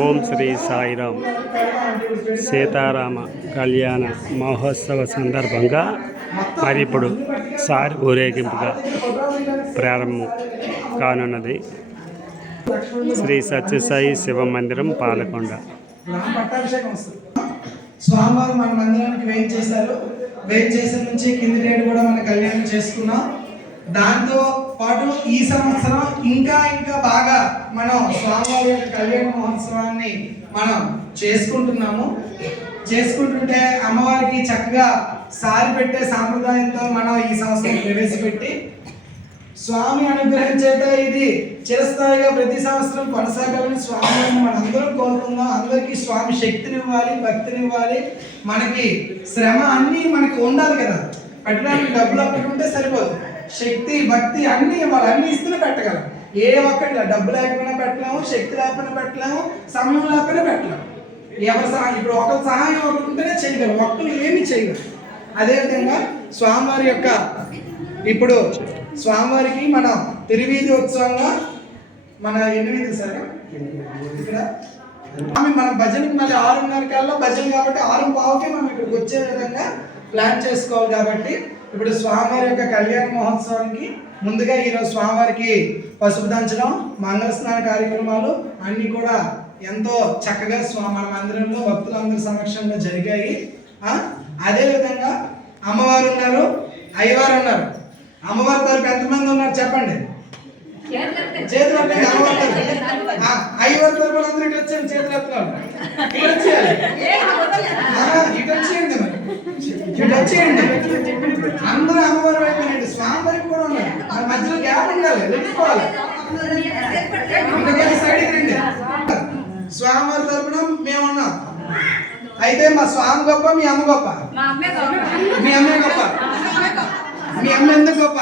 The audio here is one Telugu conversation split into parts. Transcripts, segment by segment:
ఓం శ్రీ సాయిరామ్ సీతారామ కళ్యాణ మహోత్సవ సందర్భంగా మరి ఇప్పుడు సారి ఊరేగింపుగా ప్రారంభం కానున్నది. శ్రీ సత్యసాయి శివ మందిరం పాలకొండ. స్వామివారు మన మందిరానికి వెయిట్ చేశారు. వెయిట్ చేసిన నుంచి కింది డేట్ కూడా మనం కళ్యాణం చేసుకున్నాం. దాంతో పాటు ఈ సంవత్సరం ఇంకా బాగా మనం స్వామివారి యొక్క కళ్యాణ మహోత్సవాన్ని మనం చేసుకుంటుంటే అమ్మవారికి చక్కగా సారి పెట్టే సాంప్రదాయంతో మనం ఈ సంవత్సరం ప్రవేశపెట్టి స్వామి అనుగ్రహం చేత ఇది చిరస్థాయిగా ప్రతి సంవత్సరం కొనసాగాలని స్వామిని మనందరం కోరుకుందాం. అందరికీ స్వామి శక్తినివ్వాలి, భక్తినివ్వాలి. మనకి శ్రమ అన్నీ మనకి ఉండాలి కదా, పెట్టడానికి డబ్బులు అప్పుకుంటే సరిపోదు. శక్తి భక్తి అన్నీ ఇవ్వాలి. అన్నీ ఇస్తూనే పెట్టగలం. ఏ ఒక్కటి డబ్బు లేకపోయినా పెట్టలేము, శక్తి లేకపోయినా పెట్టలేము, సమయం లేకపోయినా పెట్టలేము. ఎవరి సహాయం ఇప్పుడు ఒకరి సహాయం ఒకటి ఉంటేనే చేయగలం, ఒక్కరు ఏమీ చేయగలం. అదేవిధంగా స్వామివారి యొక్క ఇప్పుడు స్వామివారికి మన తిరువీధి ఉత్సవంగా మన ఎన్ని వీధులు సరే ఇక్కడ మన భజనకి మళ్ళీ 6:30 కల్లా భజన కాబట్టి 6:15కి మనం ఇక్కడికి వచ్చే విధంగా ప్లాన్ చేసుకోవాలి. కాబట్టి ఇప్పుడు స్వామివారి యొక్క కళ్యాణ మహోత్సవానికి ముందుగా ఈరోజు స్వామివారికి పసుపు దంచడం, మంగళ స్నాన కార్యక్రమాలు అన్నీ కూడా ఎంతో చక్కగా మన మందిరంలో భక్తులందరి సమక్షంలో జరిగాయి. అదేవిధంగా అమ్మవారు ఉన్నారు, అయ్యవారు ఉన్నారు. అమ్మవారి తరపు ఎంతమంది ఉన్నారు చెప్పండి, చేతులు అంటే అమ్మవారి తరపు. అయ్యవారి తరపు అందరూ ఇటు వచ్చేయండి, చేతులు ఎత్తున్నారు. ఇటు వచ్చేయాలి, ఇటు వచ్చేయండి, ఇటు వచ్చేయండి. అందరూ అమ్మవారి వైపు స్వామివారికి కూడా ఉన్నారు. మరి మధ్యలో గ్యాప్ ఉండాలి, వెళ్ళిపోవాలి. సైడ్కి రండి. స్వామివారి తరపున మేము ఉన్నాం. అయితే మా స్వామి గొప్ప, మీ అమ్మ గొప్ప? మీ అమ్మే గొప్ప. మీ అమ్మ ఎందుకు గొప్ప?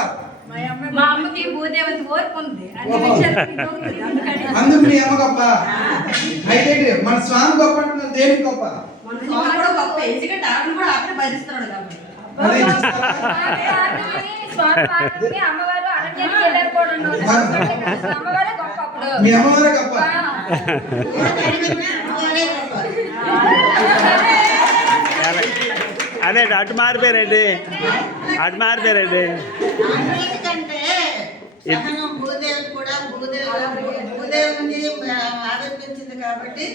అందుకు మీ అమ్మ గొప్ప. అయితే మన స్వామి గొప్ప అంటే దేనికి గొప్ప? మీ అమ్మవారే గొప్ప. అదే అటు మారిపోయారండి, అటు మారిపోయారండి. ఆవిర్భించింది కాబట్టి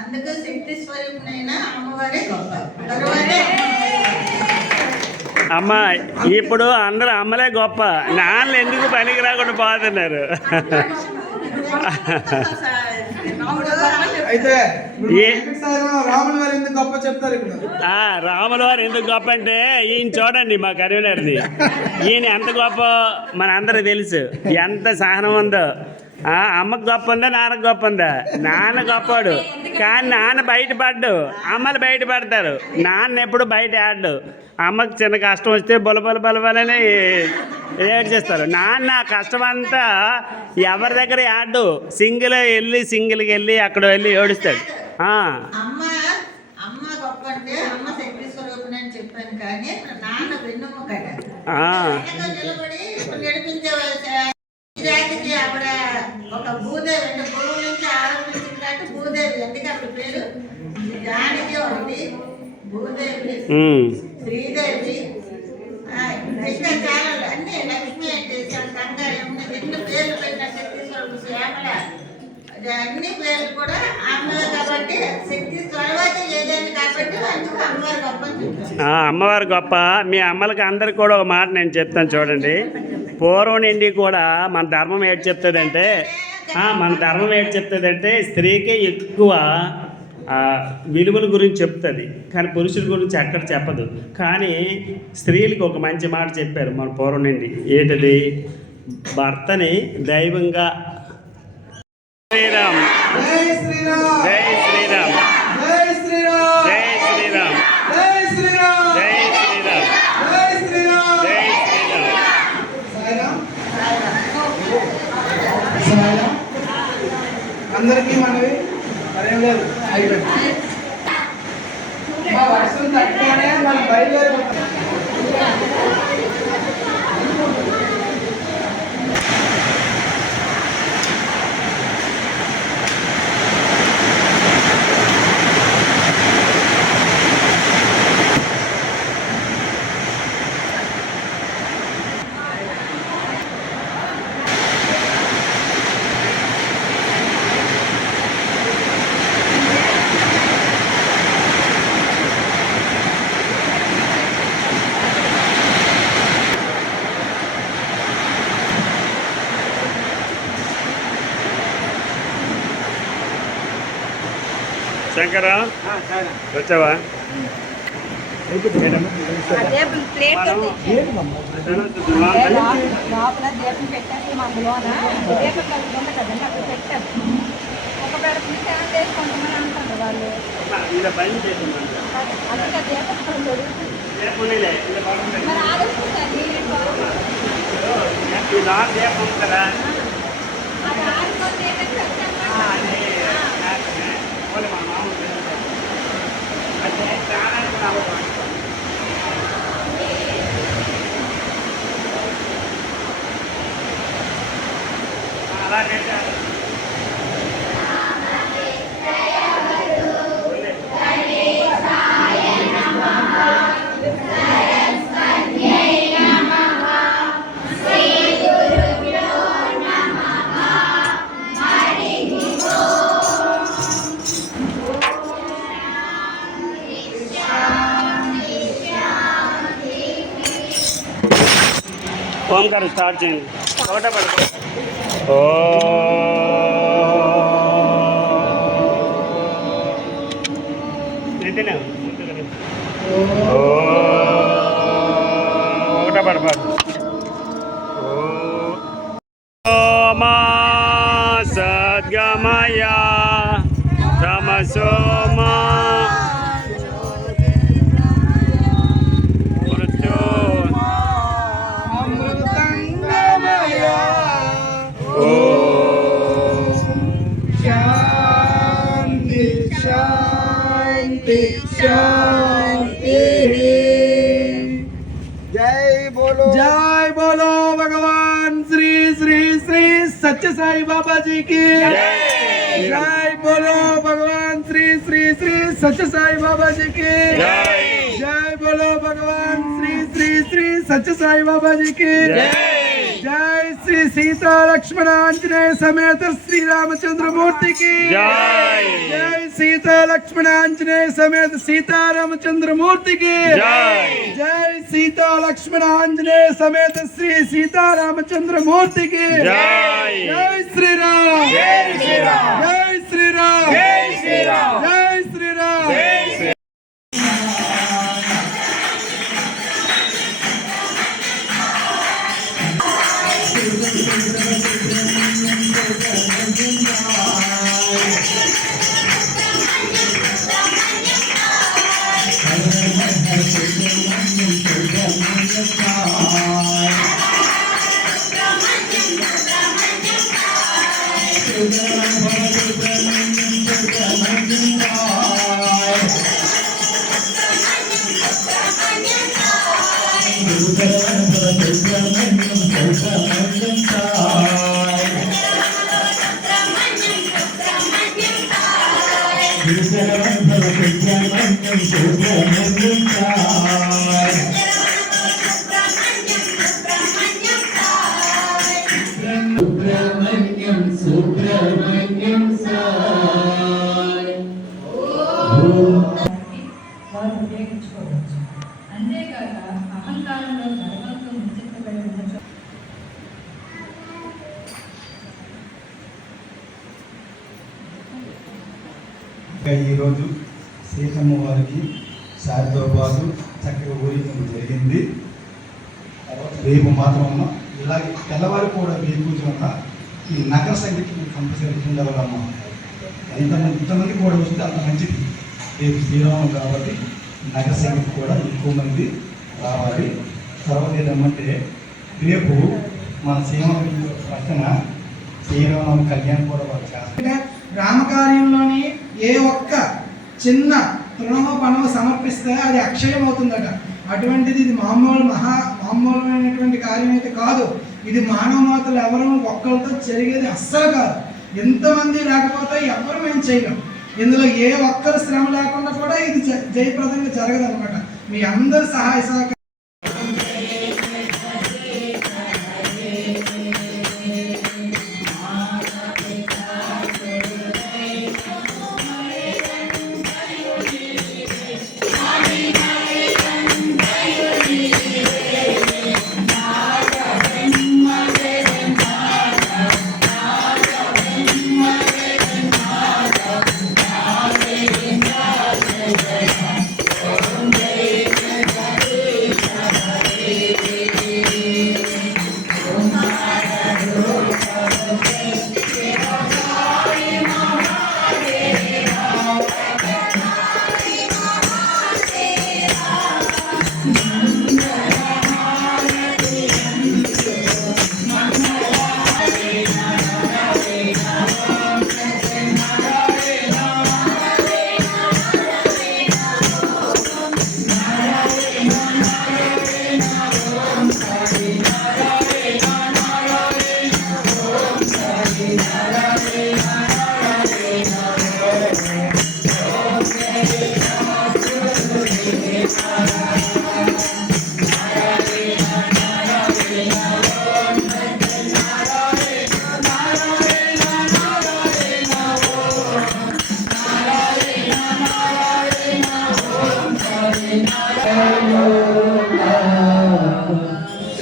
అందుకు శక్తి స్వరూపునైన అమ్మవారే గొప్ప. అమ్మ ఇప్పుడు అందరూ అమ్మలే గొప్ప, నాన్నలు ఎందుకు పనికి రాకుండా పోతున్నారు. అయితే రాముల వారు ఎందుకు గొప్ప చెప్తారు ఇప్పుడు. రాముల వారు ఎందుకు గొప్ప అంటే ఈయన చూడండి, మా కరీంనగర్ది. ఈయన ఎంత గొప్ప మన అందరూ తెలుసు, ఎంత సహనం ఉందో. అమ్మకు గొప్ప ఉందా, నాన్నకు గొప్ప ఉందా? నాన్న గొప్పవాడు, కానీ నాన్న బయటపడ్డు, అమ్మలు బయటపడతారు. నాన్న ఎప్పుడు బయట ఆడు. అమ్మకు చిన్న కష్టం వస్తే బొలబొలబొలబలని ఏడ్చేస్తారు. నాన్న కష్టం అంతా ఎవరి దగ్గర ఆడు, సింగిల్కి వెళ్ళి అక్కడ వెళ్ళి ఏడుస్తాడు. ఒక భూదేవి అంటే గురువు నుంచి ఆరంభించింది కాబట్టి భూదేవి, అందుకే అప్పుడు పేరు. జానకి ఒకటి, భూదేవి, శ్రీదేవి, ఇంకా చాలా అన్ని, లక్ష్మి అంటే సంగారం, ఎన్ని పేర్లు పెట్టిన శక్తి స్వరూపు, శ్యామల, అన్ని పేర్లు కూడా అమ్మవారు కాబట్టి శక్తి తర్వాత ఏదైనా కాబట్టి అందుకు అమ్మవారు గొప్ప అని చెప్తారు. అమ్మవారు గొప్ప. మీ అమ్మలకి అందరికి కూడా ఒక మాట నేను చెప్తాను చూడండి. పూర్వం నుండి కూడా మన ధర్మం ఏంటి చెప్తుందంటే స్త్రీకే ఎక్కువ విలువల గురించి చెప్తుంది, కానీ పురుషుల గురించి ఎక్కడ చెప్పదు. కానీ స్త్రీలకు ఒక మంచి మాట చెప్పారు మన పూర్వం నుండి. ఏంటది? భర్తని దైవంగా. శ్రీరామ్, జై శ్రీరామ్, జై శ్రీరామ్, జై శ్రీరామ్, జై శ్రీరామ్, జై శ్రీరామ్, జై శ్రీరామ్, జై శ్రీరామ్, జై శ్రీరామ్. అందరికీ మనవి మరేం లేదు, అయిపోయింది. మా వర్షం తక్కువనే మనం బయలుదేరి శంకర వచ్చావా దీపం ప్లేట్ లోపల దీపం పెట్టేసి అందులోన దీపం కలిసి ఉంది కదండి అక్కడ పెట్టాం ఒక పెడుతుంది ఫ్యాన్ వేసి కొంతమంది అంటారు వాళ్ళు అందుకే దీపం దొరుకుతుంది మరి ఆలోచించాలి అది ఆడుకొని ఓంకారం స్టార్ట్ చేయండి ఒకటే పడుకో ఓ నితిన్ ఒకటే పడపాడు ఓమా సద్గమయ తమసోమా శాంతి శాంతి శాంతి जय बोलो भगवान श्री श्री श्री सच्चे साई बाबा जी की जय बोलो भगवान श्री श्री श्री सच्चे साई बाबा जी की जय बोलो भगवान श्री श्री श्री सच्चे साई बाबा जी की जय श्री सीता लक्ष्मण आंजनेय समेत श्री रामचंद्र मूर्ति की जय सीता लक्ष्मण आंजनेय समेत सीता रामचंद्र मूर्ति की जय सीता लक्ष्मण आंजनेय समेत श्री सीता रामचंद्र मूर्ति की जय श्री राम जय श्री राम जय श्री राम जय श्री राम जय श्री राम వారు ఉపయోగించుకోవచ్చు. అంతేకాక అహంకారంలో గర్వంతో ముంచెత్తబడి ఉన్న ఈరోజు సీతమ్మ వారికి సారితో పాటు చక్కగా ఊరేగింపు జరిగింది. రేపు మాత్రం ఇలాగే తెల్లవారు కూడా పూజ ఉన్న ఈ నగర సంగీతం కంపల్సరీ ఉండవాలమ్మ. ఇంతమంది కూడా వస్తే అంత మంచిది. రేపు శ్రీరామం కాబట్టి నగర సంగీతం కూడా ఎక్కువ మంది రావాలి. తర్వాత ఏదమ్మంటే రేపు మన సీమ పక్కన శ్రీరామ కళ్యాణం కూడా వాళ్ళు చేస్తారు. రామకార్యంలోని ఏ ఒక్క చిన్న తృణమో పనమో సమర్పిస్తే అది అక్షయం అవుతుందట. అటువంటిది ఇది మామూలమైనటువంటి కార్యం అయితే కాదు. ఇది మానవమాతలు ఎవరు ఒక్కరితో జరిగేది అస్సలు కాదు. ఎంతమంది లేకపోతే ఎవరు మేము చేయలేం. ఇందులో ఏ ఒక్కరు శ్రమ లేకుండా కూడా ఇది జయప్రదంగా జరగదు అనమాట. మీ అందరి సహాయ సహకారం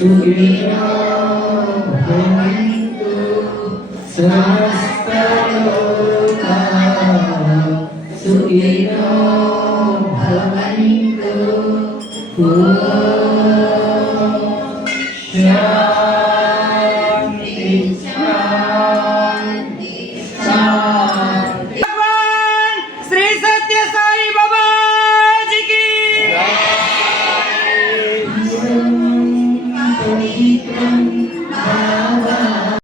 సుఖినో భవంతు సమస్త లోకా సుఖినో భవంతు. శాంతి శాంతి శాంతి. శ్రీ సత్య సాయి బాబాజీకి పవిత్రం